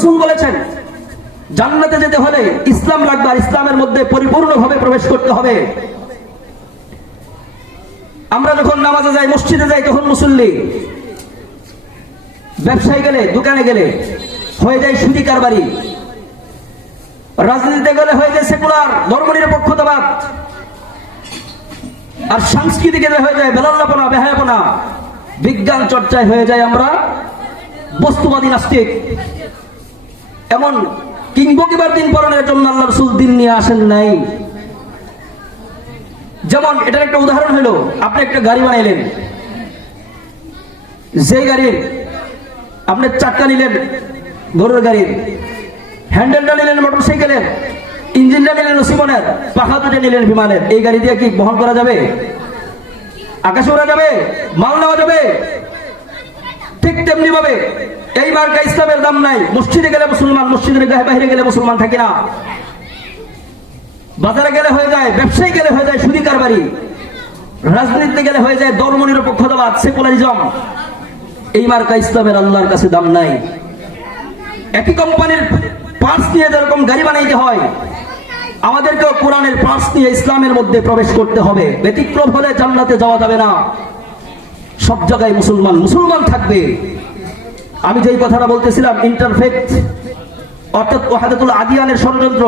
রাসূল বলেছেন জান্নাতে যেতে হলে ইসলাম লাগবে, আর ইসলামের মধ্যে পরিপূর্ণভাবে প্রবেশ করতে হবে। আমরা যখন নামাজে যাই, মসজিদে যাই, তখন মুসল্লি, ব্যবসায় গেলে, দোকানে গেলে হয়ে যায় সুদী কারবারি, রাজনীতিতে গেলে হয়ে যায় সেকুলার ধর্মনিরপেক্ষতাবাদ, আর সংস্কৃতি গেলে হয়ে যায় বেলাল্লাপনা, বেহায়াপনা, বিজ্ঞান চর্চায় হয়ে যায় আমরা বস্তুবাদী নাস্তিক। এমন কিংবকিবার দিন পালনের জন্য আল্লাহ রাসূল দিন নিয়ে আসেন নাই। যেমন এটার একটা উদাহরণ হলো, আপনি একটা গাড়ি বানাইলেন, যে গাড়ির আপনি চাক্কা নিলেন গরুর গাড়ির, হ্যান্ডেলটা নিলেন মোটরসাইকেলের, ইঞ্জিনটা নিলেন সিমনের, পাখা দুটো নিলেন বিমানের, এই গাড়ি দিয়ে কি বহন করা যাবে? আকাশে ওড়া যাবে? মাল নেওয়া যাবে? ঠিক তেমনি ভাবে এই মার্কা ইসলামের দাম নাই। মসজিদে গেলে মুসলমান, মসজিদের বাইরে গেলে মুসলমান থাকি না। বাজারে গেলে হয়ে যায়, ব্যবসায় গেলে হয়ে যায় সুদী কারবারি, রাজনীতিতে গেলে হয়ে যায় ধর্মনিরপেক্ষতাবাদ, সেকুলারিজম। এই মার্কা ইসলামের আল্লাহর কাছে দাম নাই। একই কোম্পানির পার্টস নিয়ে যেরকম গাড়ি বানাইতে হয়, আমাদেরকেও কোরআনের পার্টস নিয়ে ইসলামের মধ্যে প্রবেশ করতে হবে। ব্যতিক্রম হলে জান্নাতে যাওয়া যাবে না। সব জায়গায় মুসলমান মুসলমান থাকবে। আমি যেই কথাটা বলতেছিলাম, ইন্টারফেক্ট অর্থাৎ ওয়াহাদাতুল আদিয়ানের ষড়যন্ত্র,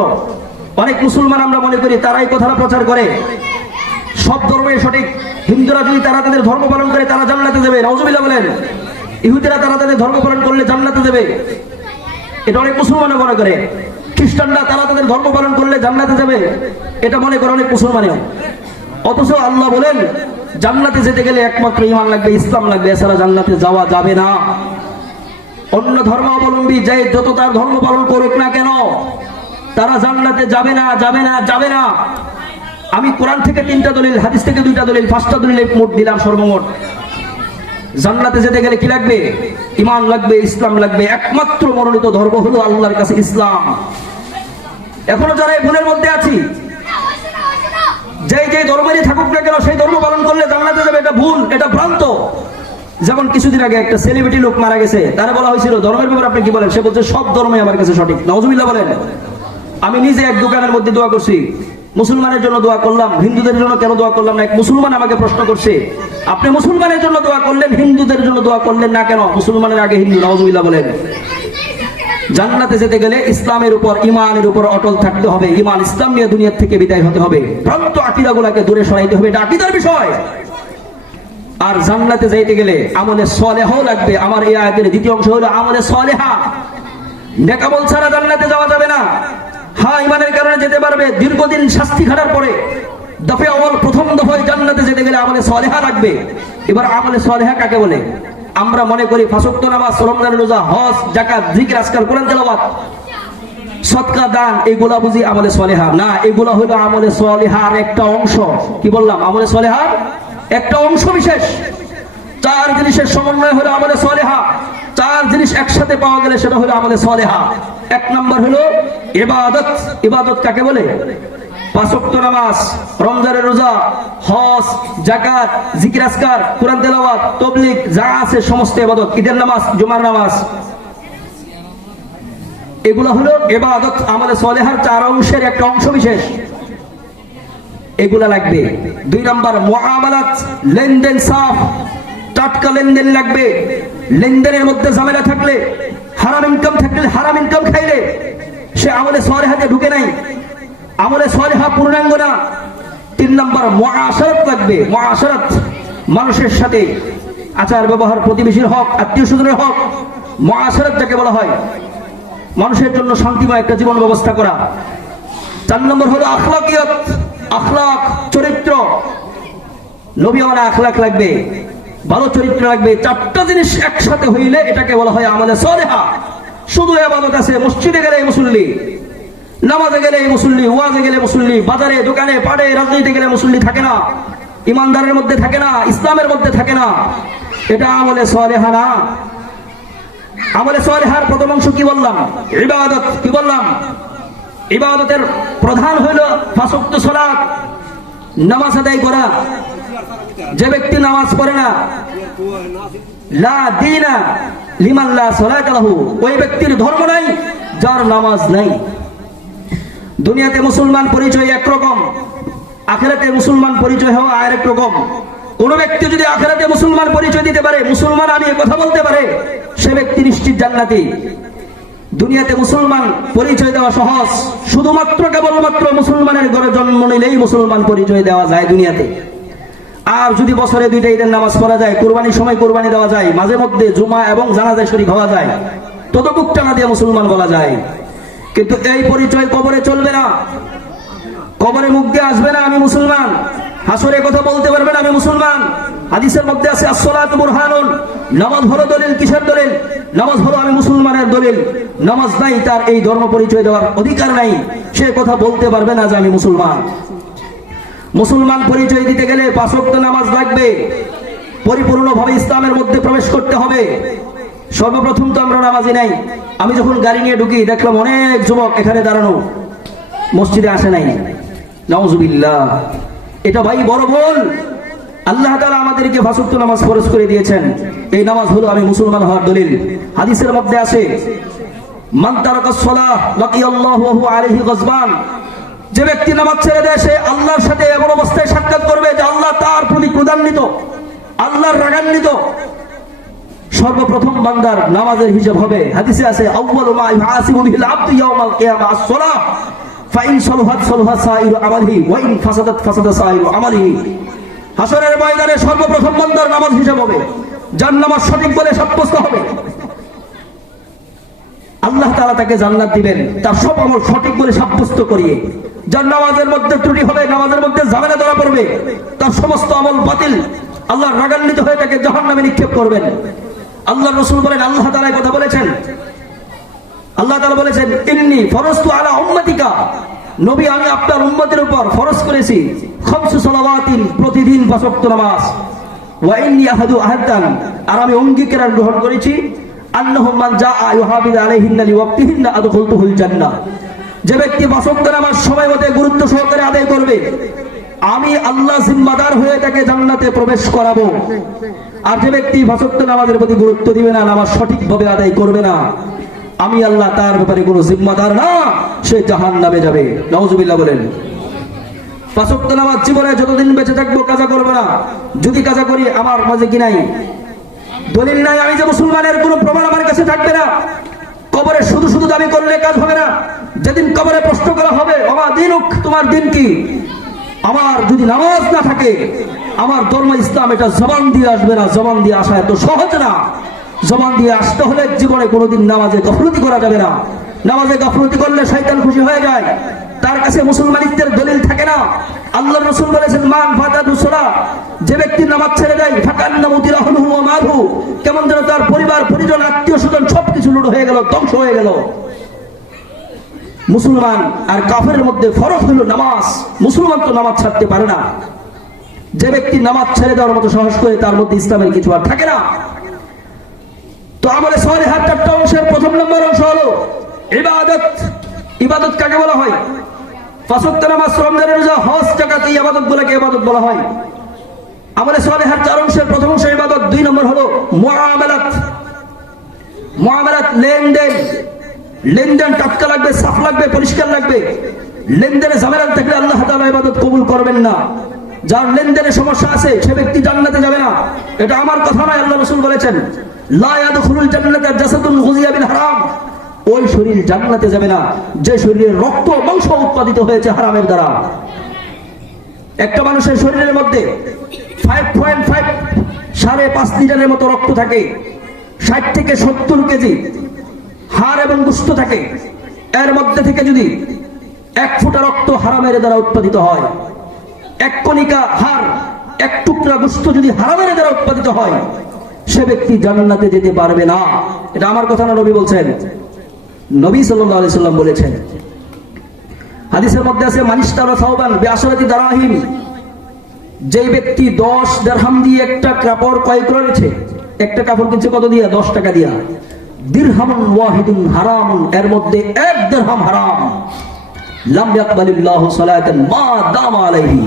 অনেক মুসলমান আমরা মনে করি তারা এই কথাটা প্রচার করে সব ধর্মই সঠিক, হিন্দুরা যদি তারা তাদের ধর্ম পালন করে তারা জান্নাতে যাবে, নাউজুবিল্লাহ বলেন। ইহুদিরা তারা তাদের ধর্ম পালন করলে জান্নাতে যাবে, এটা অনেক মুসলমানও মনে করে। খ্রিস্টানরা তারা তাদের ধর্ম পালন করলে জান্নাতে যাবে, এটা মনে করে অনেক মুসলমানেও। অথচ আল্লাহ বলেন জান্নাতে যেতে গেলে একমাত্র ঈমান লাগবে, ইসলাম লাগবে, এছাড়া জান্নাতে যাওয়া যাবে না। অন্য ধর্মাবলম্বী যে যত তার ধর্ম পালন করুক না কেন, তারা জান্নাতে যাবে না, যাবে না, যাবে না। আমি কোরআন থেকে 3টা দলিল, হাদিস থেকে 2টা দলিল, 5টা দলিল মোট দিলাম সর্বমোট। জান্নাতে যেতে গেলে কি লাগবে? ঈমান লাগবে, ইসলাম লাগবে। একমাত্র মনোনীত ধর্ম হলো আল্লাহর কাছে ইসলাম। এখনো যারা এই ভুলের মধ্যে আছি, যে ধর্মেরই থাকুক না কেন সেই ধর্ম পালন করলে জান্নাতে যাবে, এটা ভুল, এটা ভ্রান্ত। যেমন কিছুদিন আগে একটা সেলিব্রিটি লোক মারা গেছে, তারা বলা হয়েছিল ধর্মের ব্যাপারে আপনি কি বলেন? সে বলছে সব ধর্মই আমার কাছে সঠিক, নাউজুবিল্লাহ বলেন। আমি নিজে এক দোকানের মধ্যে দোয়া করছি, মুসলমানের জন্য দোয়া করলাম, হিন্দুদের জন্য কেন দোয়া করলাম না? এক মুসলমান আমাকে প্রশ্ন করছে, আপনি মুসলমানের জন্য দোয়া করলেন, হিন্দুদের জন্য দোয়া করলেন না কেন? মুসলমানের আগে হিন্দু, নাউজুবিল্লাহ বলেন। জান্নাতে যেতে গেলে ইসলামের উপর, ঈমানের উপর অটল থাকতে হবে। ঈমান ইসলাম নিয়ে দুনিয়া থেকে বিদায় হতে হবে, ভ্রান্ত আকীদাগুলোকে দূরে সরাইতে হবে, এটা আকীদার বিষয়। আর জান্নাতে যাইতে গেলে আমলে সালেহও লাগবে। আমার এই আয়াতের দ্বিতীয় অংশ হলো আমলে সালেহা। নেক আমল ছাড়া জান্নাতে যাওয়া যাবে না। হ্যাঁ, ঈমানের কারণে যেতে পারবে, দীর্ঘদিন শাস্তি খাটার পরে দফে আওয়াল প্রথম দফায় জান্নাতে যেতে গেলে আমলে সালেহা লাগবে। এবার আমলে সালেহা কাকে বলে? আমরা মনে করি 5 ওয়াক্ত নামাজ, রমজান রোজা, হজ, যাকাত, জিকির, আজকার, কোরআন তেলাওয়াত, সদকা, দান, এগুলা বুঝি আমলে সালেহা না। এগুলা হলো আমলে সালেহার একটা অংশ। কি বললাম? আমলে সালেহার একটা অংশ বিশেষ। 4 জিনিসের সমন্বয় হলো আমলে সালেহা। 4 জিনিস একসাথে পাওয়া গেলে সেটা হলো আমলে সালেহা। 1 নম্বর হলো ইবাদত। ইবাদত কাকে বলে? 5 ওয়াক্ত নামাজ, রমজানের রোজা, হজ, যাকাত, জিকির, আজকার, কোরআন তেলাওয়াত, তাবলীগ, যা আছে সমস্ত ইবাদত, ঈদের নামাজ, জুমার নামাজ, এগুলো হলো ইবাদত। আমলে সালেহার 4 অংশের একটা অংশ বিশেষ, এগুলা লাগবে। 2 নম্বর মুআমালাত, লেনদেন সাফ, টাটকা লেনদেন লাগবে। লেনদেনের মধ্যে ঝামেলা থাকলে, হারাম ইনকাম থাকলে, হারাম ইনকাম খাইলে সে আমলে সালেহাতে ঢুকে নাই, আমলে সালেহা পূর্ণাঙ্গ না। 3 নম্বর মুআশারাত লাগবে। মুআশারাত, মানুষের সাথে আচার ব্যবহার, প্রতিবেশীর হক, আত্মীয় স্বজনের হক, মুআশারাত যাকে বলা হয়, মানুষের জন্য শান্তিময় একটা জীবন ব্যবস্থা করা। 4 নম্বর হলো আখলাকিয়াত, আখলাক, চরিত্র। নবীওয়ালা আখলাক লাগবে, ভালো চরিত্র লাগবে। 4টা জিনিস একসাথে হইলে এটাকে বলা হয় আমলে সালেহা। শুধু ইবাদত আছে, মসজিদে গেলে মুসল্লি, নামাজে গেলে মুসল্লি, ওয়াজে গেলে মুসল্লি, বাজারে, দোকানে, পাড়ে, রাজনীতিতে গেলে মুসল্লি থাকে না, ইমানদারের মধ্যে থাকে না, ইসলামের মধ্যে থাকে না, এটা আমলে সালেহা না। আমলে সালেহার প্রথম অংশ কি বললাম? ইবাদত। কি বললাম? ইবাদতের প্রধান হইল 5 ওয়াক্ত সালাত, নামাজ আদায় করা। যে ব্যক্তি নামাজ পড়ে না, লা দীনা লিমান লা সালাতা লাহু, ওই ব্যক্তির ধর্ম নাই। যার নামাজ নাই। দুনিয়াতে মুসলমান পরিচয় একরকম, আখিরাতে মুসলমান পরিচয় হওয়া আরেক রকম। কোন ব্যক্তি যদি আখিরাতে মুসলমান পরিচয় দিতে পারে, মুসলমান আমি কথা বলতে পারে, সে ব্যক্তি নিশ্চিত জান্নাতি। দুনিয়াতে মুসলমান পরিচয় দেওয়া সহজ, শুধুমাত্র কেবলমাত্র মুসলমানের ঘরে জন্ম নিলেই মুসলমান পরিচয় দেওয়া যায় দুনিয়াতে। আর যদি বছরে 2টা ঈদের নামাজ পড়া যায়, কুরবানির সময় কুরবানি দেওয়া যায়, মাঝে মধ্যে জুমা এবং জানাজা শরীক হওয়া যায়, তত বুক টানা দিয়ে মুসলমান বলা যায়। কিন্তু এই পরিচয় কবরে চলবে না। কবরে মুখ দিয়ে আসবে না আমি মুসলমান, হাসরে কথা বলতে পারবে না আমি মুসলমান। হাদিসের মধ্যে আছে আসসালাতু বুরহানুন, নামাজ হলো দলিল। কিসের দলিল? নামাজ হলো আমি মুসলমানের দলিল। নামাজ নাই, তার এই ধর্ম পরিচয় দেওয়ার অধিকার নাই, সে কথা বলতে পারবে না যে আমি মুসলমান। মুসলমান পরিচয় দিতে গেলে 5 ওয়াক্ত নামাজ লাগবে, পরিপূর্ণভাবে ইসলামের মধ্যে প্রবেশ করতে হবে। সর্বপ্রথম তো আমরা নামাজি নাই। আমি যখন গাড়ি নিয়ে ঢুকি দেখলাম অনেক যুবক এখানে দাঁড়ানো, মসজিদে আসে নাই। নাউজুবিল্লাহ, এটা ভাই বড় ভুল। আল্লাহ তাআলা আমাদেরকে 5 ওয়াক্ত নামাজ ফরজ করে দিয়েছেন, এই নামাজ হলো আমি মুসলমান হওয়ার দলিল। হাদিসের মধ্যে আছে মান তারাকাস সালাহ লাকিয়াল্লাহু ওয়া হুয়া আলাইহি গজবান, যে ব্যক্তি নামাজ ছেড়ে দেয় সে আল্লাহর সাথে এমন অবস্থায় সাক্ষাৎ করবে যে আল্লাহ তার প্রতি ক্রোধান্বিত, আল্লাহর রাগান্বিত। সর্বপ্রথম বান্দার নামাজের হিসাব হবে। হাদিসে আছে আউয়ালু মা ইউহাসিবু বিহিল আবদু ইয়াউমাল কিয়ামাহ আস-সালাহ ফাইন সালাহাত সালাহা সাইরু আমালিহি ওয়া ইন ফাসাদাত ফাসাদা সাইরু আমালিহি। হাসরের ময়দানে সর্বপ্রথম বান্দার নামাজ হিসাব হবে, যার নামাজ সঠিক বলে সাব্যস্ত হবে। আল্লাহ তাআলা তাকে জান্নাত দিবেন তার সব আমল সঠিক বলে সাব্যস্ত করিয়ে। যার নামাজের মধ্যে ত্রুটি হবে, নামাজের মধ্যে ঝামেলা ধরা পড়বে, তার সমস্ত আমল বাতিল, আল্লাহ রাগান্বিত হয়ে তাকে জাহান্নামে নিক্ষেপ করবেন। আল্লাহ রাসূল বলেন, আল্লাহ তাআলা কথা বলেছেন, আল্লাহ তাআলা বলেছেন ইন্নী ফরজতু আলা উম্মতিকা, নবী আমি আপনার উম্মতের উপর ফরজ করেছি 5 সালাওয়াতিন, প্রতিদিন 5 ওয়াক্ত নামাজ। ওয়া ইন্নী আহাদু আহাদান, আর আমি অঙ্গীকার গ্রহণ করেছি আন্নাহুম মান জাআ ইউহাফিযু আলাইহিন্না লিওয়াক্তিহিন্না আদখুলতুহুল জান্নাহ, যে ব্যক্তি 5 ওয়াক্ত নামাজ সময় মতো গুরুত্ব সহকারে আদায় করবে, আমি আল্লাহ জিম্মাদার হয়ে তাকে জান্নাতে প্রবেশ করাবো। আর যে ব্যক্তি 5 ওয়াক্ত নামাজের প্রতি গুরুত্ব দিবে না, নামাজ সঠিকভাবে আদায় করবে না, আমি আল্লাহ তার ব্যাপারে কোনো জিম্মাদার না, সে জাহান্নামে যাবে। নাউজুবিল্লাহ বলেন। 5 ওয়াক্ত নামাজ জীবনে যতদিন বেঁচে থাকবো কাজা করবে না। যদি কাজা করি আমার মাঝে কি নাই? দলিল নাই, আমি যে মুসলমানের কোনো প্রমাণ আমার কাছে থাকবে না। কবরে শুধু শুধু দাবি করলে কাজ হবে না। যেদিন কবরে প্রশ্ন করা হবে ওমা দিনুক, তোমার দিন কি, আমার যদি নামাজ না থাকে, আমার ধর্ম ইসলাম, এটা জবান দিয়ে আসবে না। জবান দিয়ে আসা এত সহজ না। জবান দিয়ে আসতে হলে জীবনে কোনোদিন নামাজে গাফলতি করা যাবে না। নামাজে গাফলতি করলে শয়তান খুশি হয়ে যায়, তার কাছে মুসলমানিত্বের দলিল থাকে না। আল্লাহর রাসূল বলেছেন মান ফাতাতু সালাহ, যে ব্যক্তি নামাজ ছেড়ে দেয় ফাকান্নামু দিরাহুহু ওয়া মালহু, কেমন যেন তার পরিবার পরিজন আত্মীয় স্বজন সবকিছু লুট হয়ে গেল, ধ্বংস হয়ে গেল। মুসলমান আর কাফেরের মধ্যে ফরক হলো নামাজ। মুসলমান তো নামাজ ছাড়তে পারে না। যে ব্যক্তি নামাজ ছেড়ে দেওয়ার মতো সাহস করে, তার মধ্যে ইসলামের কিছু আর থাকে না। তো আমলে সালেহাত 4টা অংশের প্রথম নম্বর অংশ হলো ইবাদত। ইবাদত কাকে বলা হয়? 5 ওয়াক্ত নামাজ, রমজান, রোজা, হজ, যাকাত, এই ইবাদতগুলোকে ইবাদত বলা হয়। আমলে সালেহাত 4 অংশের প্রথম অংশ ইবাদত। 2 নম্বর হলো মুআমালাত। মুআমালাত লেনদেন। লেনদেন টাটকা লাগবে, সাফ লাগবে, পরিষ্কার লাগবে। লেনদেনে ঝামেলা থাকলে আল্লাহ তাআলা ইবাদত কবুল করবেন না। যার লেনদেনে সমস্যা আছে সে ব্যক্তি জান্নাতে যাবে না। এটা আমার কথা নয়, আল্লাহ রাসূল বলেছেন লা ইয়াদখুলুল জান্নাতা জাসাদুন গুযিয়া বিল হারাম, ওই শরীর জান্নাতে যাবে না যে শরীরের রক্ত মাংস উৎপাদিত হয়েছে হারামের দ্বারা। একটা মানুষের শরীরের মধ্যে 5.5 5.5 লিটারের মতো রক্ত থাকে, 60 থেকে 70 কেজি হাড় এবং গোশত থাকে। এর মধ্যে থেকে যদি 1 ফোঁটা রক্ত হারামের দ্বারা উৎপাদিত হয়, 1 কণিকা হাড়, 1 টুকরা গোশত যদি হারামের দ্বারা উৎপাদিত হয়, সে ব্যক্তি জান্নাতে যেতে পারবে না। এটা আমার কথা না, নবী বলছেন। নবী সাল্লাল্লাহু আলাইহি সাল্লাম বলেছেন। হাদিসের মধ্যে আছে মানিশতারা সাওবান বিআশরাতি দারাহিম, যে ব্যক্তি 10 দিরহাম দিয়ে একটা কাপড় ক্রয় করেছে, একটা কাপড় কিনছে কত দিয়া? 10 টাকা দিয়া। দিরহামুন ওয়াহিদুন হারামুন, এর মধ্যে 1 দিরহাম হারাম। লাম ইয়াকবালিল্লাহু সালাতান মা দামা আলাইহি,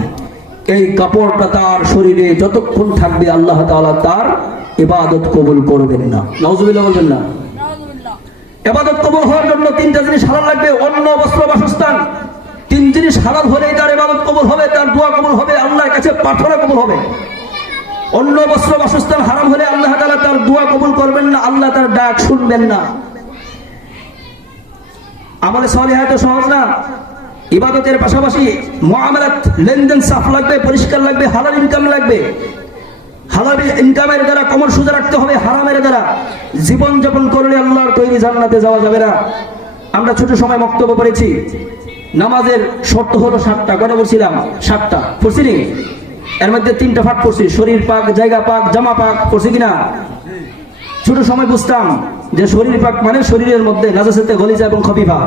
এই কাপড়টা তার শরীরে যতক্ষণ থাকবে আল্লাহ তাআলা তার ইবাদত কবুল করবেন না। নাউজুবিল্লাহ বলবেন না। ইবাদত কবুল হওয়ার জন্য তিনটা জিনিস হালাল লাগবে, অন্ন, বস্ত্র, বাসস্থান। তিন জিনিস হালাল হলেই তার ইবাদত কবুল হবে, তার দোয়া কবুল হবে, আল্লাহর কাছে প্রার্থনা কবুল হবে। অন্ন, বস্ত্র, বাসস্থান হারাম হলে আল্লাহ তাআলা তার দোয়া কবুল করবেন না, আল্লাহ তার ডাক শুনবেন না। আমলে সালিহাত সহজ না। ইবাদতের পাশাপাশি মুআমালাত, লেনদেন সাফ লাগবে, পরিষ্কার লাগবে, হালাল ইনকাম লাগবে। হালাল ইনকামের দ্বারা কমর সোজা রাখতে হবে, হারামের দ্বারা জীবন যাপন করলে আল্লাহর তৈরি জান্নাতে যাওয়া যাবে না। আমরা ছোট সময় বক্তব্য করেছি, নামাজের শর্ত হলো 7টা। কটা বলছিলাম? 7টা পড়ছি নি? এর মধ্যে 3টা ফাট পড়ছি, শরীর পাক, জায়গা পাক, জামা পাক। পড়ছি কিনা? ছোট সময় বুঝতাম যে শরীর পাক মানে শরীরের মধ্যে নাজাসাতে গলিজা এবং খফিফা,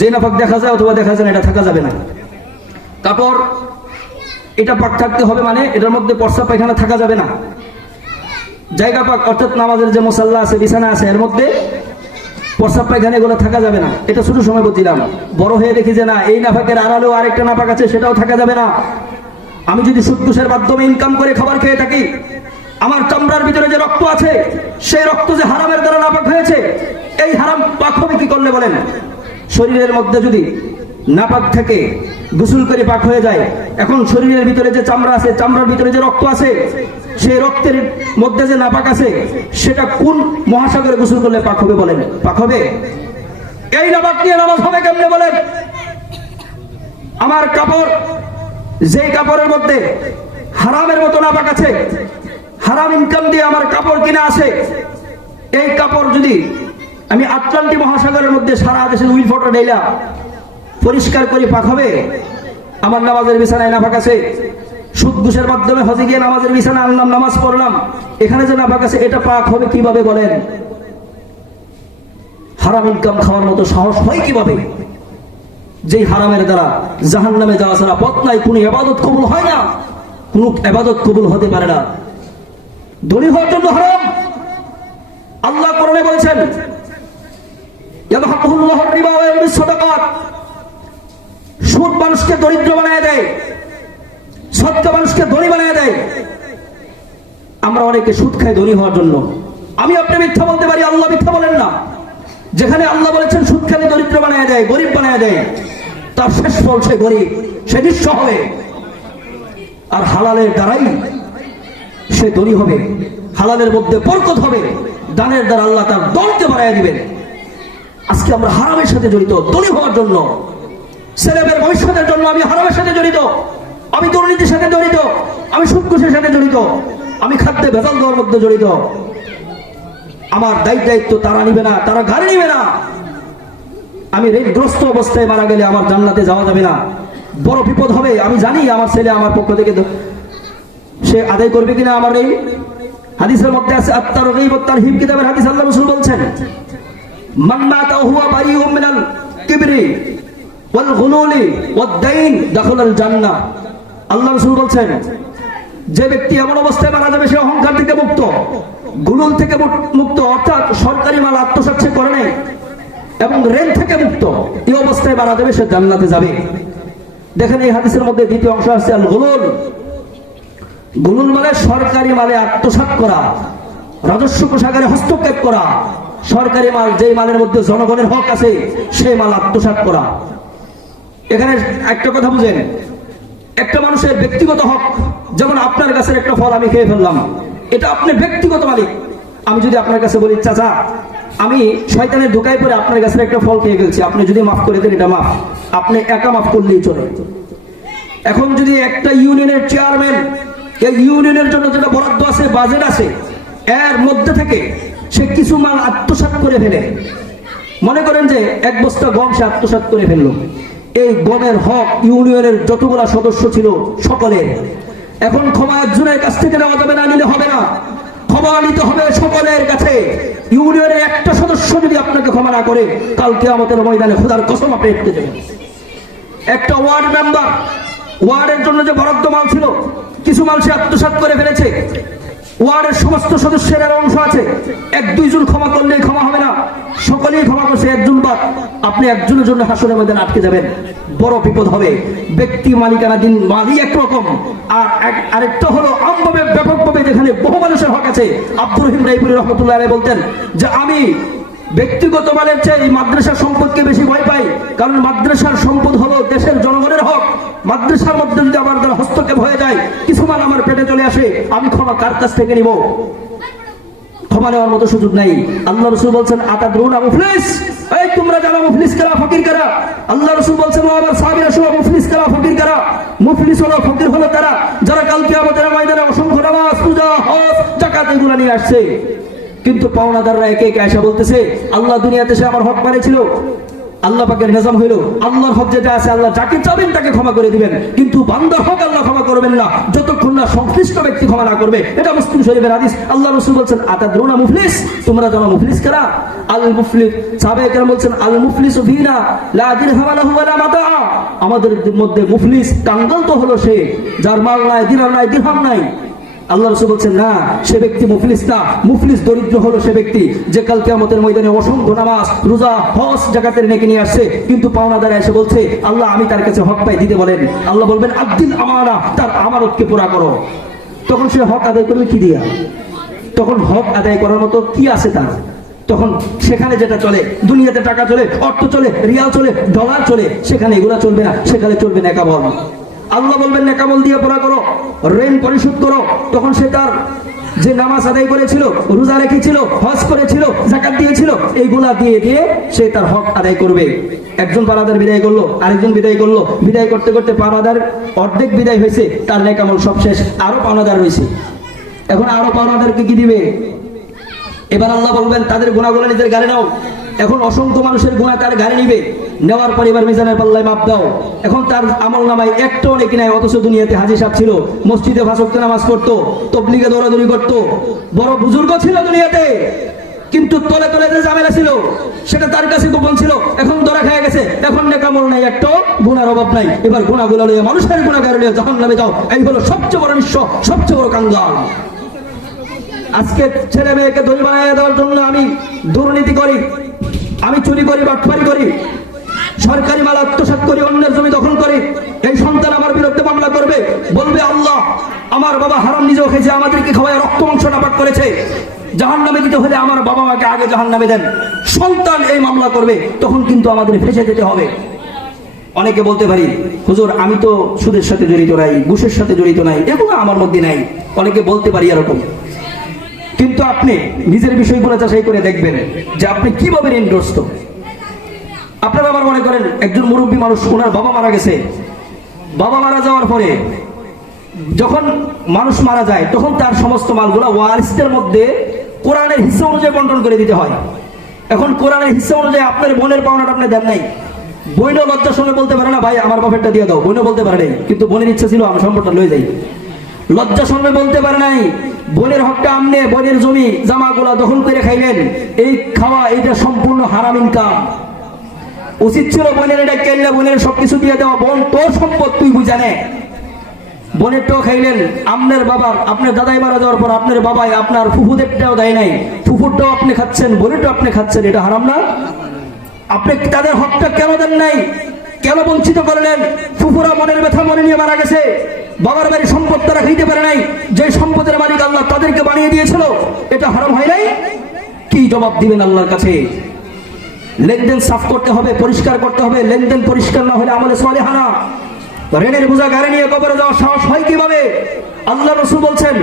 যে নাপাক দেখা যায় অথবা দেখা যায় না, এটা থাকা যাবে না। কাপড় এটা পাক থাকতে হবে, মানে এটার মধ্যে প্রস্রাব পায়খানা থাকা যাবে না। জায়গা পাক অর্থাৎ নামাজের যে মুসাল্লা আছে, বিছানা আছে, এর মধ্যে প্রস্রাব পায়খানা এগুলো থাকা যাবে না। এটা ছোট সময় বুঝছিলাম। বড় হয়ে দেখি যে না, এই নাপাকের আড়ালেও আরেকটা নাপাক আছে, সেটাও থাকা যাবে না। আমি যদি সুদ ঘুষের মাধ্যমে ইনকাম করে খাবার খেয়ে থাকি, আমার চামড়ার ভিতরে যে রক্ত আছে, সেই রক্ত যে হারামের দ্বারা নাপাক হয়েছে, এই হারাম পাক হবে কি করলে বলেন? শরীরের মধ্যে যদি নাপাক থেকে গোসল করে পাক হয়ে যায়, এখন শরীরের ভিতরে যে চামড়া আছে, চামড়ার ভিতরে যে রক্ত আছে, সেই রক্তের মধ্যে যে নাপাক আছে, সেটা কোন মহাসাগরে গোসল করলে পাক হবে বলেন? পাক হবে? এই নাপাক নিয়ে নামাজ হবে কেমনে বলেন? আমার কাপড়, যে কাপড়ের মধ্যে হারামের মতো নাপাক আছে, হারাম ইনকাম দিয়ে আমার কাপড় কিনা আছে, এই কাপড় যদি আমি আটলান্টিক মহাসাগরের মধ্যে সারা দেশের উইল ফটো ডেলা পরিষ্কার করে পাক হবে? আমার নামাজের বিছানায় নাপাক আছে, সুদ ঘুষের মাধ্যমে হজে গিয়ে নামাজের বিছানা আনলাম, নামাজ পড়লাম, এখানে যে নাপাক আছে, এটা পাক হবে কিভাবে বলেন? হারাম ইনকাম খাওয়ার মতো সাহস হয় কিভাবে? যেই হারামের দ্বারা জাহান্নামে যাওয়া ছাড়া পথ নাই, কোনো ইবাদত কবুল হয় না, কোনো ইবাদত কবুল হতে পারে না। ধনী হওয়ার জন্য হারাম। আল্লাহ কোরআনে বলেছেন, ইয়ামহাকুল্লাহুর রিবা ওয়া ইয়ারবিস সাদাকাত। সুদ মানুষকে দরিদ্র বানায় দেয়, সদকা মানুষকে ধনী বানায় দেয়। আমরা অনেকে সুদ খাই ধনী হওয়ার জন্য। আমি আপনি মিথ্যা বলতে পারি, আল্লাহ মিথ্যা বলেন না। যেখানে আল্লাহ বলেছেন সুদ খেলে দরিদ্র বানায় দেয়, গরিব বানায় দেয়, তার শেষ ফল সে গরিব, সে নিঃস্ব হবে। আর হালালের দ্বারাই সে ধনী হবে, হালালের মধ্যে বরকত হবে, দানের দ্বারা আল্লাহ তার দলকে বাড়ায় দিবেন। আজকে আমরা হারামের সাথে জড়িত, ধনী হওয়ার জন্য, ছেলেমেয়ের ভবিষ্যতের জন্য আমি হারামের সাথে জড়িত, আমি দুর্নীতির সাথে জড়িত, আমি সুদ ঘুষের সাথে জড়িত, আমি খাদ্যে ভেজাল দেওয়ার মধ্যে জড়িত। আমার দায়িত্ব তারা নিবে না, তারা ঘাড়ে নিবে না। আমি ঋণগ্রস্ত অবস্থায় মারা গেলে আমার জান্নাতে যাওয়া যাবে না, বড় বিপদ হবে। আমি জানি আমার ছেলে আমার পক্ষ থেকে সে আদায় করবে কিনা আমার ঋণ। হাদিসের মধ্যে আছে আত-তারগীব ওয়াত তারহিব কিতাবের হাদিস, আল্লাহ রাসূল বলছেন, মান মাতা হুয়া বারিউম মিনাল কিবরি ওয়াল গুলুলি ওয়াদ দাইন দাখালাল জান্নাহ। আল্লাহ রাসূল বলছেন, যে ব্যক্তি এমন অবস্থায় মারা যাবে, সে অহংকার থেকে মুক্ত, গুলুল থেকে মুক্ত, অর্থাৎ সরকারি মাল আত্মসাৎ সে করে নাই, এবং ঋণ থেকে মুক্ত, এই অবস্থায় মারা যাবে, সে জান্নাতে যাবে। দেখেন এই হাদিসের মধ্যে দ্বিতীয় অংশ আছে আল গুলুল। গুলুল মানে সরকারি মালে আত্মসাৎ করা, রাজস্ব কোষাগারে হস্তক্ষেপ করা, সরকারি মাল, যেই মালের মধ্যে জনগণের হক আছে, সেই মাল আত্মসাৎ করা। এখানে একটা কথা বুঝেন, একটা মানুষের ব্যক্তিগত হক, যেমন আপনার গাছের একটা ফল আমি খেয়ে ফেললাম, এটা আপনার ব্যক্তিগত মালিক। আমি যদি আপনার কাছে বলি, চাচা আমি শয়তানের ধোকায় পড়ে আপনার কাছে একটা ফল খেয়ে ফেলছি, আপনি যদি মাফ করে দেন, এটা মাফ, আপনি একা মাফ করলেই চলে। এখন যদি একটা ইউনিয়নের চেয়ারম্যান, এই ইউনিয়নের জন্য যেটা বরাদ্দ আছে, বাজেট আছে, এর মধ্যে থেকে সে কিছু মাল আত্মসাৎ করে ফেলে, মনে করেন যে 1 বস্তা গম সে আত্মসাৎ করে ফেললো, এই গমের হক ইউনিয়নের যতগুলা সদস্য ছিল সকলের। এখন ক্ষমা একজনের কাছ থেকে নেওয়া যাবে না, নিলে হবে না, ক্ষমা নিতে হবে সকলের কাছে। ইউনিয়নের একটা সদস্য যদি আপনাকে ক্ষমা না করে, কাল কিয়ামতের ময়দানে খোদার কসম আপনি হেঁটে যাবেন। একটা ওয়ার্ড মেম্বার, ওয়ার্ডের জন্য যে বরাদ্দ মাল ছিল, কিছু মাল সে আত্মসাৎ করে ফেলেছে, ওয়ার্ডের সমস্ত সদস্যের অংশ আছে, 1-2 জন ক্ষমা করলেই ক্ষমা হবে না, সকলেই ক্ষমা করছে, একজন বাদ, আপনি একজনের জন্য হাসরের মধ্যে আটকে যাবেন, বড় বিপদ হবে। ব্যক্তি মালিকানা দিন মালি একরকম, আর আরেকটা হলো আমভাবে ব্যাপকভাবে, যেখানে বহু মানুষের হক আছে। আব্দুর রহিম রায়পুরি রহমতুল্লাহ আলাইহি বলতেন যে আমি ব্যক্তিগত মালের চেয়ে এই মাদ্রাসার সম্পদকে বেশি ভয় পাই, কারণ মাদ্রাসার সম্পদ হলো দেশের জনগণের হক। মাদ্রাসার মধ্যে যদি আমার দ্বারা হস্তক্ষেপ হয়ে যায়, কিছু মাল আমার পেটে চলে আসে, আমি ক্ষমা কার কাছ থেকে নিব? ক্ষমা নেওয়ার মতো সুযোগ নাই। আল্লাহ রাসূল বলছেন আতাদরুনা মুফলিস, এই তোমরা জানো মুফলিস কারা, ফকির কারা? আল্লাহ রাসূল বলছেন ও আমার সাহাবীরা শুনো, মুফলিস কারা, ফকির কারা? মুফলিস হলো, ফকির হলো তারা যারা কাল কিয়ামতের ময়দানে অসংখ্য নামাজ, পূজা, হজ, যাকাত এগুলো নিয়ে আসছে, কিন্তু পাওনাদাররা একে একে এসে বলতেছে আল্লাহ দুনিয়াতে সে আমার হক মারেছিল। আল্লাহ পাকের নিজাম হইল আল্লাহর হক যেটা আছে আল্লাহ যাকে চাবেন তাকে ক্ষমা করে দিবেন, কিন্তু বান্দার হক আল্লাহ ক্ষমা করবেন না যতক্ষণ না সংশ্লিষ্ট ব্যক্তি ক্ষমা না করবে। এটা মুসলিম শরীফের হাদিস। আল্লাহ রাসূল বলছেন আতাদরুনা মুফলিস, তোমরা জানো মুফলিস কারা? আল মুফলিস, সাহাবায়ে কেরাম বলছেন আল মুফলিসু ফিনা লা দিরহাম লাহু ওয়ালা মাতা, আমাদের মধ্যে মুফলিস কাঙ্গাল তো হলো সে যার মাল নাই, দিরহাম নাই, দিরহাম নাই। আল্লাহ রাসূল বলছেন না, সে ব্যক্তি মুফলিস না, মুফলিস দরিদ্র হলো সে ব্যক্তি যে কাল কিয়ামতের ময়দানে অসংখ্য নামাজ, রোজা, হজ, যাকাতের নেকি নিয়ে আসছে, কিন্তু পাওনাদার এসে বলছে আল্লাহ আমি তার কাছে হক পাই, দিতে বলেন। আল্লাহ বলবেন আদ্দিল আমানা, তার আমানতকে পুরা করো। তখন সে হক আদায় করবে কি দিয়া? তখন হক আদায় করার মতো কি আছে তার? তখন সেখানে যেটা চলে, দুনিয়াতে টাকা চলে, অর্থ চলে, রিয়াল চলে, ডলার চলে, সেখানে এগুলা চলবে না, সেখানে চলবে নেকামল। আল্লাহ বলবেন নেকামল দিয়ে পুরা করো, ঋণ পরিশোধ করো। তখন সে তার যে নামাজ আদায় করেছিল, রোজা রেখেছিল, হজ করেছিল, যাকাত দিয়েছিল, এইগুলা দিয়ে দিয়ে সে তার হক আদায় করবে। একজন পাওনাদার বিদায় করলো, আরেকজন বিদায় করলো, বিদায় করতে করতে পাওনাদার অর্ধেক বিদায় হয়েছে, তার নেকামল সব শেষ, আরো পাওনাদার রয়েছে। এখন আরো পাওনাদারকে কি দিবে? এবার আল্লাহ বলবেন তাদের গুনাহগুলো নিজের গাড়ি নাও। এখন অসংখ্য মানুষের গুনাহ তার গাড়ি নিবে, নেওয়ার পর এবার মিজানের পাল্লায় মাপ দাও। এখন তার আমল নামায় একটাও নেকি নাই, অথচ দুনিয়াতে হাজী সাহেব ছিল, মসজিদে 5 ওয়াক্ত নামাজ পড়তো, তাবলীগে দৌড়াদৌড়ি করতো, বড় বুজুর্গ ছিল দুনিয়াতে, কিন্তু তলে তলে যে ঝামেলা ছিল সেটা তার কাছে গোপন ছিল, এখন ধরা খেয়ে গেছে, এখন নেকামল নাই, একটাও গুনার অভাব নাই। এবার গুনাহগুলো লইয়া মানুষের গুনাহগার লইয়া জাহান্নামে যাও, এই হলো সবচেয়ে বড় নিঃস্ব, সবচেয়ে বড় কাঙ্গাল। আজকে ছেলে মেয়েকে দড়ি বানিয়ে দেওয়ার জন্য আমি দুর্নীতি করি, আমি চুরি করি, বাটপারি করি, সরকারি মাল আত্মসাৎ করি, অন্যের জমি দখল করি, এই সন্তান আমার বিরুদ্ধে মামলা করবে, বলবে আল্লাহ আমার বাবা হারাম নিজেও খেয়েছে, আমাদেরকে খাওয়ায় রক্ত মাংস নাপাক করেছে, জাহান্নামে দিতে হলে আমার বাবা মাকে আগে জাহান্নামে দেন। সন্তান এই মামলা করবে, তখন কিন্তু আমাদের ফেঁসে যেতে হবে। অনেকে বলতে পারি হুজুর আমি তো সুদের সাথে জড়িত নাই, ঘুষের সাথে জড়িত নাই, এগুলো আমার মধ্যে নাই, অনেকে বলতে পারি এরকম। কিন্তু আপনি নিজের বিষয়গুলো যাচাই করে দেখবেন যে আপনি কিভাবে ঋণগ্রস্ত। আপনার আবার মনে করেন একজন মুরব্বী মানুষ, ওনার বাবা মারা গেছে, বাবা মারা যাওয়ার পরে যখন মানুষ মারা যায় তখন তার সমস্ত মালগুলো ওয়ারিসদের মধ্যে কোরআনের হিস্সা অনুযায়ী বন্টন করে দিতে হয়। এখন কোরআনের হিস্সা অনুযায়ী আপনার বোনের পাওনাটা আপনি দেন নাই, বোনও লজ্জার সঙ্গে বলতে পারে না ভাই আমার বাপেরটা দিয়ে দাও, বোনও বলতে পারে নাই, কিন্তু বোনের ইচ্ছা ছিল আমি সম্পদটা লয়ে যাই, লজ্জার সঙ্গে বলতে পারে নাই, বোনের হকটা আমনে বোনের জমি জামাগুলা দখল করে খাইলেন, এই খাওয়া এটা সম্পূর্ণ হারাম ইনকাম। উচিত ছিল বোনের এটা কেনলে বোনের সবকিছু দিয়ে দেওয়া, বোন তোর সম্পদ তুই বুঝানে, বোনেরটাও খাইলেন। আপনার বাবা, আপনার দাদাই মারা যাওয়ার পর আপনার বাবাই আপনার ফুফুদেরটাও দেয় নাই, ফুফুরটাও আপনি খাচ্ছেন, বোনেরটাও আপনি খাচ্ছেন, এটা হারাম না? আপনি তাদের হকটা কেন দেন নাই, কেন বঞ্চিত করলেন? ফুফুরা মনের ব্যথা মনে নিয়ে মারা গেছে, বাবার বাড়ির সম্পদ তারা খাইতে পারে নাই, যে সম্পদের মালিক আল্লাহ তাদেরকে বানিয়ে দিয়েছিল, এটা হারাম হয় নাই? কি জবাব দিবেন আল্লাহর কাছে? লেনদেন সাফ করতে হবে, পরিষ্কার করতে হবে, লেনদেন পরিষ্কার না হলে আমলে সালেহানা। ঋণের বোঝা গাড়ি নিয়ে কবরে যাওয়ার সাহস হয় কিভাবে? আল্লাহ রাসূল বলছেন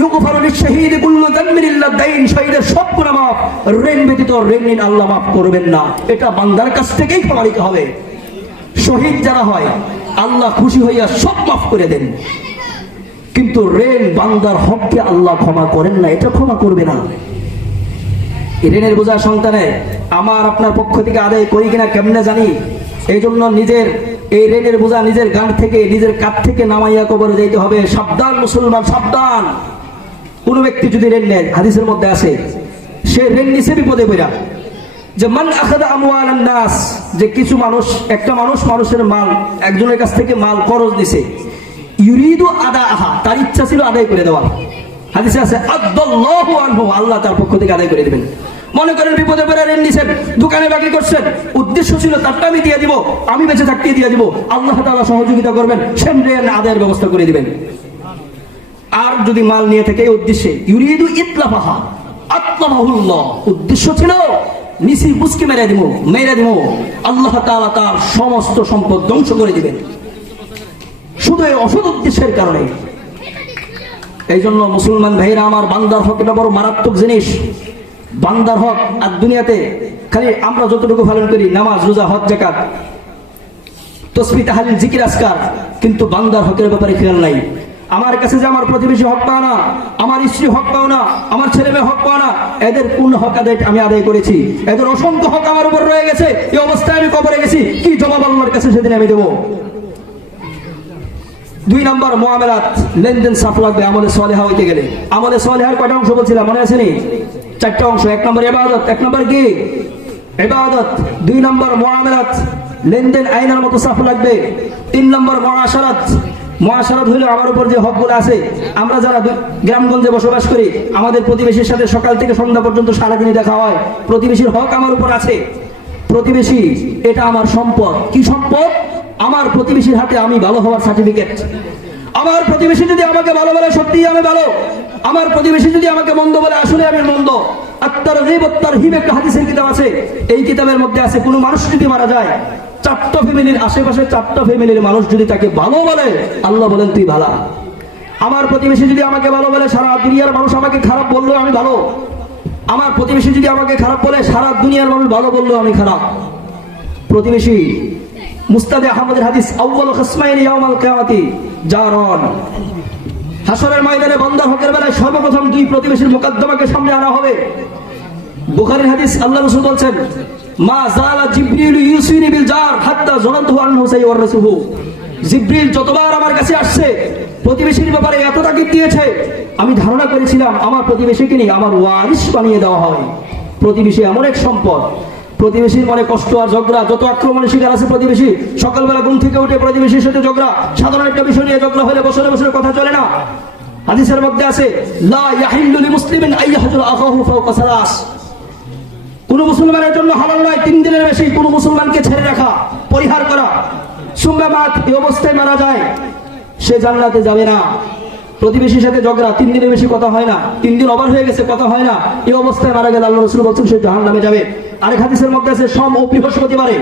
ইউগফারু লিশ-শাহীদি কুল্লু যামবিন ইল্লা দাইন, শহীদের সব গুনাহ মাফ, ঋণ ব্যতীত ঋণ আল্লাহ মাফ করবেন না। এটা বান্দার কাছ থেকেই ক্ষমা নিতে হবে। শহীদ যারা হয় আল্লাহ খুশি হইয়া সব মাফ করে দেন, কিন্তু ঋণ বান্দার হককে আল্লাহ ক্ষমা করেন না, এটা ক্ষমা করবে না। ঋণের বোঝা সন্তানে আমার আপনার পক্ষ থেকে আদায় করি কিনা কেমনে জানি, এই জন্য নিজের এই ঋণের বোঝা নিজের গান থেকে, নিজের কাঁধ থেকে নামাইয়া কবরে যেতে হবে। সাবধান মুসলমান, সাবধান। কোন ব্যক্তি যদি ঋণ নেয়, হাদিসের মধ্যে আছে সে ঋণ নিছে বিপদে পড়া, যে মান আখাযা আমওয়ালান নাস, যে কিছু মানুষ, একটা মানুষ মানুষের মাল, একজনের কাছ থেকে মাল করজ দিছে, ইউরিদু আদাআহা, তার ইচ্ছা ছিল আদায় করে দেওয়া। হাদিসে আছে আদাল্লাহু আনহু, আল্লাহ তার পক্ষ থেকে আদায় করে দিবেন। মনে করেন বিপদে পড়ে ঋণ নিছেন, দোকানে বাকি করছেন, উদ্দেশ্য ছিল তারটা আমি দিয়ে দিব, আমি বেঁচে থাকতে দিয়ে দিব, আল্লাহ তাআলা সহযোগিতা করবেন, সে ঋণ আদায়ের ব্যবস্থা করে দিবেন। আর যদি মাল নিয়ে থাকে এই উদ্দেশ্যে, ইউরিদু ইতলাফাহা আতলাফাহুল্লাহ, উদ্দেশ্য ছিল নিচি বুসকে মেরে দিব, আল্লাহ তাআলা তার সমস্ত সম্পদ ধ্বংস করে দিবেন, শুধু এই অসৎ উদ্দেশ্যের কারণে। এই জন্য মুসলমান ভাইরা আমার, বান্দার হক এটা বড় মারাত্মক জিনিস। বান্দার হক আর দুনিয়াতে খালি আমরা যতটুকু পালন করি, নামাজ, রোজা, হজ, যাকাত, তাসবিহ, তাহলিল, জিকির, আজকার, কিন্তু বান্দার হকের ব্যাপারে খেয়াল নাই। আমার কাছে যে আমার প্রতিবেশী হক পাও না, আমার স্ত্রী হক পাও না, আমার ছেলে মেয়ে হক পাও না, এদের কোন হক আমি আদায় করেছি? এদের অসংখ্য হক আমার উপর রয়ে গেছে, এই অবস্থায় আমি কবরে গেছি, কি জবাব আল্লাহর কাছে সেদিন আমি দেবো? 2 নম্বর মুআমালাত, লেনদেন সাফ লাগবে আমলে সালেহা হইতে গেলে। আমলে সালেহার কয়টা অংশ বলছিলাম মনে আছে নি? 4টা অংশ। 1 নম্বর ইবাদত, 1 নম্বর কি? ইবাদত। 2 নম্বর মুআমালাত, লেনদেন আইনের মতো সাফ লাগবে। 3 নম্বর মুআশারাত, মুআশারাত হলো আমার উপর যে হকগুলো আছে, আমরা যারা গ্রামগঞ্জে বসবাস করি, আমাদের প্রতিবেশীর সাথে সকাল থেকে সন্ধ্যা পর্যন্ত সারাদিনই দেখা হয়, প্রতিবেশীর হক আমার উপর আছে। প্রতিবেশী এটা আমার সম্পদ। কি সম্পদ? আমার প্রতিবেশীর হাতে আমি ভালো হওয়ার সার্টিফিকেট। আমার প্রতিবেশী যদি আমাকে ভালো বলে, সত্যিই আমি ভালো। আমার প্রতিবেশী যদি আমাকে মন্দ বলে, আসলে আমি মন্দ। আত-তারগীব ওয়াত-তারহীব একটা হাদিসের কিতাব আছে, এই কিতাবের মধ্যে আছে কোন মানুষ যদি মারা যায়, 4টা ফ্যামিলির আশেপাশে 4টা ফ্যামিলির মানুষ যদি তাকে ভালো বলে, আল্লাহ বলেন তুই ভালো। আমার প্রতিবেশী যদি আমাকে ভালো বলে, সারা দুনিয়ার মানুষ আমাকে খারাপ বললেও আমি ভালো। আমার প্রতিবেশী যদি আমাকে খারাপ বলে, সারা দুনিয়ার মানুষ ভালো বললেও আমি খারাপ। প্রতিবেশী মুস্তাদে আহমদের হাদিস, আউয়ালু খাসমাইনি ইয়াউমাল কিয়ামাতি জারন। হাসরের ময়দানে বান্দার হকের বেলায় সর্বপ্রথম 2 প্রতিবেশীর মুকদ্দমাকে সামনে আনা হবে। বুখারীর হাদিস, আল্লাহ রাসূল বলেন, মা জালা জিবরিল ইউসিনি বিল জার হাত্তা যানানতু আনহু সাইয়্যারসুহু। জিবরিল যতবার আমার কাছে আসছে, প্রতিবেশীর ব্যাপারে এত তাকিদ দিয়েছে, আমি ধারণা করেছিলাম আমার প্রতিবেশীকে নিয়ে আমার ওয়ারিস বানিয়ে দেওয়া হয়। প্রতিবেশী এমন এক সম্পদ। প্রতিবেশীর মনে কষ্ট আর ঝগড়া, যত আক্রমণের শিকার আছে প্রতিবেশী, সকালবেলা ঘুম থেকে উঠে প্রতিবেশীর সাথে ঝগড়া, সাধারণ একটা বিষয় নিয়ে ঝগড়া হলে বছরে বছরে কথা চলে না। হাদিসের মধ্যে আছে, লা ইয়াহিল্লু লিমুসলিমিন আইয়াহজুর আখাহু ফাওকা সালাস। কোন মুসলমানের জন্য হালাল নয় 3 দিনের বেশি কোন মুসলমানকে ছেড়ে রাখা, পরিহার করা। সুম্মামাত, এই অবস্থায় মারা যায়, সে জান্নাতে যাবে না। প্রতিবেশীর সাথে ঝগড়া, 3 দিনের বেশি কথা হয় না, 3 দিন ওভার হয়ে গেছে, কথা হয় না, এই অবস্থায় মারা গেলে আল্লাহ রাসূল বলেন সে জাহান্নামে যাবে। আরেক হাদিসের মধ্যে আছে, সোম ও বৃহস্পতিবারে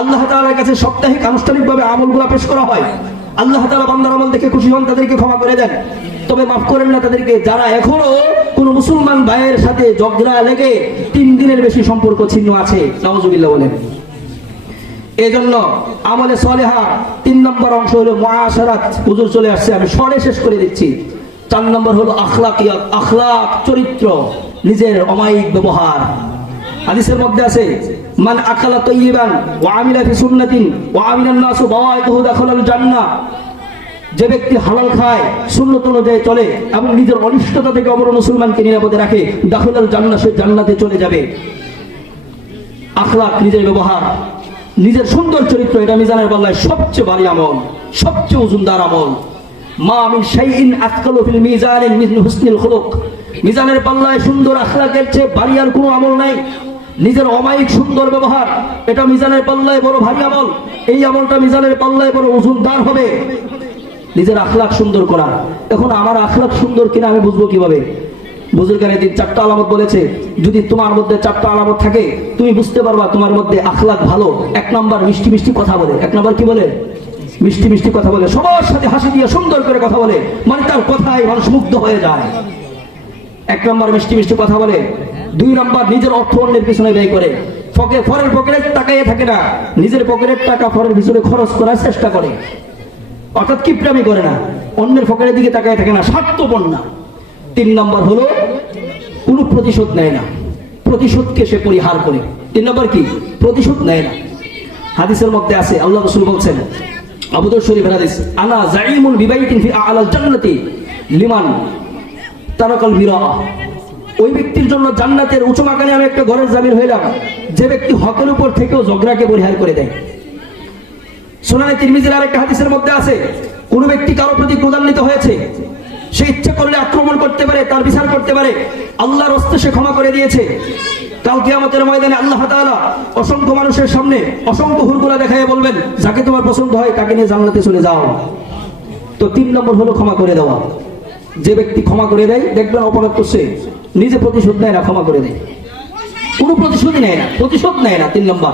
আল্লাহ তাআলার কাছে সাপ্তাহিক আনুষ্ঠানিকভাবে আমলগুলো পেশ করা হয়। আল্লাহ তাআলা বান্দার আমল দেখে খুশি হন, তাদেরকে ক্ষমা করে দেন, তবে মাফ করেন না তাদেরকে যারা এখনো কোন মুসলমান ভাইয়ের সাথে ঝগড়া লেগে 3 দিনের বেশি সম্পর্ক ছিন্ন আছে। নাউজুবিল্লাহ বলেন। এজন্য আমলে সালেহা 3 নম্বর অংশ হলো মুআশারাত। হুজুর চলে আসছে, আমি সরে শেষ করে দিচ্ছি। 4 নম্বর হলো আখলাকিয়াত, আখলাক, চরিত্র, নিজের অমায়িক ব্যবহার। হাদিসের মধ্যে আছে, মান আকালা তাইয়িবান ওয়া আমিলা ফি সুন্নাতিন ওয়া আমিনান নাসু বাওয়াইতুহু দাখালাল জান্নাহ। যে ব্যক্তি হালাল খায়, সুন্নত অনুযায়ী চলে এবং নিজের অনিষ্টতা থেকে অপর মুসলমানকে নিরাপদে রাখে, দাখালাল জান্নাহ, সে জান্নাতে চলে যাবে। আখলাক, নিজের ব্যবহার, নিজের সুন্দর চরিত্র, এটা মিজানের পাল্লায় সবচেয়ে ভারী আমল, সবচেয়ে ওজনদার আমল। মা মিন শাইইন আথকালু ফিল মিজানিন মিসলু হুসনিল খুলুক। মিজানের পাল্লায় সুন্দর আখলাকের চেয়ে ভারী আর কোনো আমল নাই। নিজের অমায়িক সুন্দর ব্যবহার, এটা মিজানের পাল্লায় বড় ভারী আমল। এই আমলটা মিজানের পাল্লায় বড় ওজনদার হবে। নিজের আখলাক সুন্দর করা। এখন আমার আখলাক সুন্দর কিনা আমি বুঝবো কিভাবে? বুজুর্গানে 4টা আলামত বলেছে, যদি তোমার মধ্যে 4টা আলামত থাকে, তুমি বুঝতে পারবা তোমার মধ্যে আখলাক ভালো। 1 নম্বর মিষ্টি মিষ্টি কথা বলে। 1 নম্বর কি বলে? মিষ্টি মিষ্টি কথা বলে, সবার সাথে হাসি দিয়ে সুন্দর করে কথা বলে, মানে তার কথায় মানুষ মুগ্ধ হয়ে যায়। 1 নম্বর মিষ্টি মিষ্টি কথা বলে। 2 নম্বর নিজের অর্থ অন্যের পিছনে ব্যয় করে, ফরের পকেটে তাকাইয়ে থাকে না, নিজের পকেটের টাকা ফরের পিছনে খরচ করার চেষ্টা করে, অর্থাৎ কিপটামি করে না, অন্যের পকেটের দিকে তাকাইয়ে থাকে না, স্বার্থপর না। 3 নম্বর হলো কোনো প্রতিশোধ নেয় না, প্রতিশোধকে সে পরিহার করে। 3 নম্বর কি? প্রতিশোধ নেয় না। হাদিসের মধ্যে আছে, আল্লাহ রাসূল বলেন, আবু দাউদ শরীফের হাদিস, আনা যাইমুন বিবাইতিন ফি আ'লাল জান্নাতি লিমান তারাকাল বিরা। ওই ব্যক্তির জন্য জান্নাতের উঁচু মাকানে আমি একটা ঘরের জামিন হইলাম, যে ব্যক্তি হকের উপর থেকেও ঝগড়াকে পরিহার করে দেয়। সুনানে তিরমিজির আরেকটা হাদিসের মধ্যে আছে, কোন ব্যক্তি কারো প্রতি ক্রোধান্বিত হয়েছে, সে ইচ্ছা করলে আক্রমণ করতে পারে, তার বিচার করতে পারে, আল্লাহর হস্তে সে ক্ষমা করে দিয়েছে। কাল কিয়ামতের ময়দানে আল্লাহ তাআলা অসংখ্য মানুষের সামনে অসংখ্য হুরগুলা দেখায় বলবেন, যাকে তোমার পছন্দ হয় তাকে নিয়ে জান্নাতে চলে যাও। তো 3 নম্বর হলো ক্ষমা করে দেওয়া। যে ব্যক্তি ক্ষমা করে দেয়, দেখবেন অপরাধ করছে, নিজে প্রতিশোধ নেয় না, ক্ষমা করে দেয়। কোনো প্রতিশোধই নেয় না, প্রতিশোধ নেয় না। 3 নম্বর,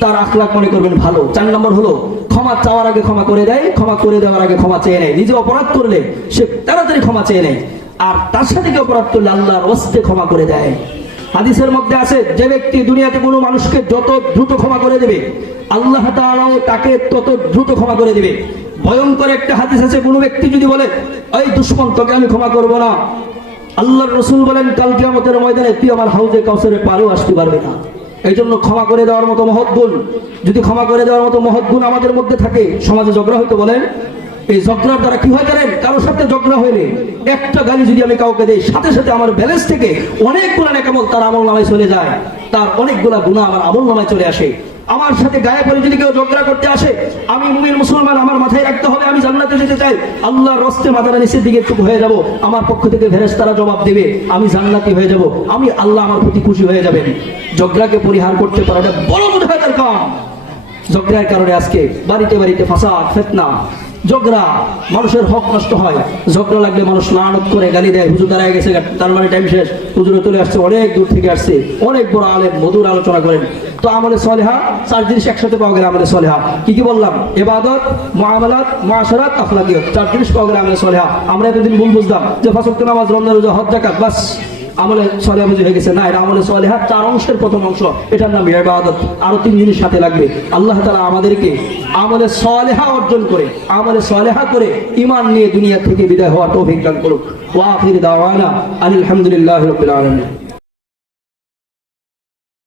তার আখলাক মনে করবেন ভালো। 4 নম্বর হলো ক্ষমা চাওয়ার আগে ক্ষমা করে দেয়, ক্ষমা করে দেওয়ার আগে ক্ষমা চেয়ে নেয়। নিজে অপরাধ করলে সে তাড়াতাড়ি ক্ষমা চেয়ে নেয়, আর তার সাথে কি অপরাধ করলে আল্লাহর ওয়াস্তে ক্ষমা করে দেয়। হাদিসের মধ্যে আছে, যে ব্যক্তি দুনিয়াতে কোনো মানুষকে যত দ্রুত ক্ষমা করে দেবে, আল্লাহ তাআলাও তাকে তত দ্রুত ক্ষমা করে দিবে। ভয়ঙ্কর একটা হাদিস আছে, কোনো ব্যক্তি যদি বলে এই দুশমন তোকে আমি ক্ষমা করব না, আল্লাহর রাসূল বলেন কাল কিয়ামতের ময়দানে তুই আমার হাউজে কাউসারের পারেও আসতে পারবে না। এই জন্য ক্ষমা করে দেওয়ার মতো মহৎ গুণ, যদি ক্ষমা করে দেওয়ার মতো মহৎ গুণ আমাদের মধ্যে থাকে, সমাজে ঝগড়া হইতো বলেন, এই ঝগড়ার দ্বারা কি হয় জানেন? কারোর সাথে ঝগড়া হইলে একটা গালি যদি আমি কাউকে দেই, সাথে সাথে আমার ব্যালেন্স থেকে অনেকগুলা নেকামল তার আমল নামায় চলে যায়, তার অনেকগুলা গুনাহ আমার আমল নামায় চলে আসে। আমার সাথে গায়ে পড়ে যদি কেউ ঝগড়া করতে আসে, আমি মুমিন মুসলমান, আমার মাথায় রাখতে হবে আমি জান্নাতে যেতে চাই, আল্লাহর রাস্তে মাথাটা নিচের দিকে চুপ হয়ে যাব, আমার পক্ষ থেকে ফেরেশতারা জবাব দেবে, আমি জান্নাতি হয়ে যাব, আমি আল্লাহ আমার প্রতি খুশি হয়ে যাবেন। ঝগড়াকে পরিহার করতে পারাটা বড় মুজাহিদের কাম। ঝগড়ার কারণে আজকে বাড়িতে বাড়িতে ফাসাদ, ফিতনা, ঝগড়া, মানুষের হক নষ্ট হয়। ঝগড়া লাগলে মানুষ লানত করে, গালি দেয়, হুজুর দাঁড়ায় গেছে, তার মানে টাইম শেষ, হুজুরে চলে আসছে, অনেক দূর থেকে আসছে, অনেক বড় আলেম, মধুর আলোচনা করেন। তো আমলে সলেহা 4 জিনিস একসাথে পাওয়া গেলে আমলে সলেহা কি কি বললাম? ইবাদত, মুআমালাত, মুআশারাত, আখলাকিয়াত, 4 জিনিস পাওয়া গেলে আমলে সলেহা। আমরা এতদিন ভুল বুঝতাম যে 5 ওয়াক্ত নামাজ, রমজান রোজা, হজ যাকাত, বাস আমলে সলেহা বুঝে হয়ে গেছে। না, এটা আমলে সলেহা 4 অংশের প্রথম অংশ, এটার নাম ইবাদত। আরো 3 জিনিস সাথে লাগবে। আল্লাহ তাআলা আমাদেরকে আমলে সলেহা অর্জন করে, আমলে সলেহা করে ঈমান নিয়ে দুনিয়া থেকে বিদায় হওয়ার তৌফিক দান করুক। ওয়া আখির দাওয়ানা আলহামদুলিল্লাহি রাব্বিল আলামিন।